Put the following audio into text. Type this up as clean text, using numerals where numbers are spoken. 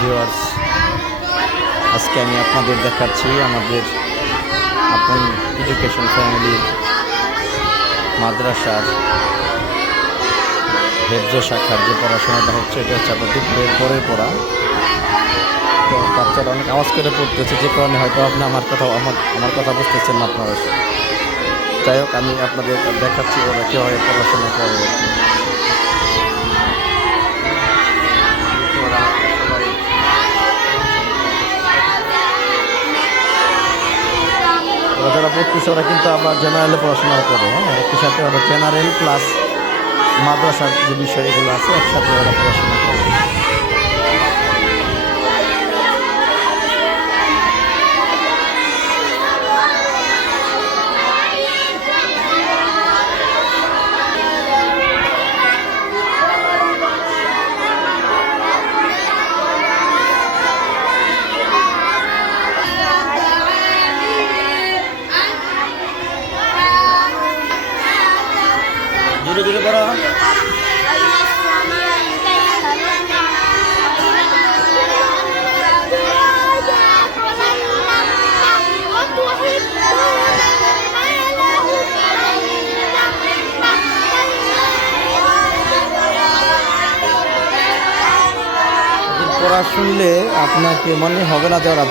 Viewers, আজকে আমি আপনাদের দেখাচ্ছি আমাদের আপন এডুকেশন ফ্যামিলির মাদ্রাসার হেফজ শাখার যে পড়াশোনাটা হচ্ছে, এটা হচ্ছে আপনাদের পরের পড়া। তো বাচ্চারা অনেক আওয়াজ করে পড়তেছে, যে কারণে হয়তো আপনি আমার কথা বুঝতেছেন না আপনারা। যাই হোক, আমি আপনাদের দেখাচ্ছি ওরা কীভাবে পড়াশোনা করে। ওরা যারা পড়তেছে ওরা কিন্তু আবার জেনারেলে পড়াশোনা করে। হ্যাঁ, একই সাথে ওরা জেনারেল প্লাস মাদ্রাসার যে বিষয়গুলো আছে একসাথে ওরা পড়াশোনা করে। জোরে জোরে পড়া। পড়া শুনলে আপনাকে মনে হবে না যে ওরা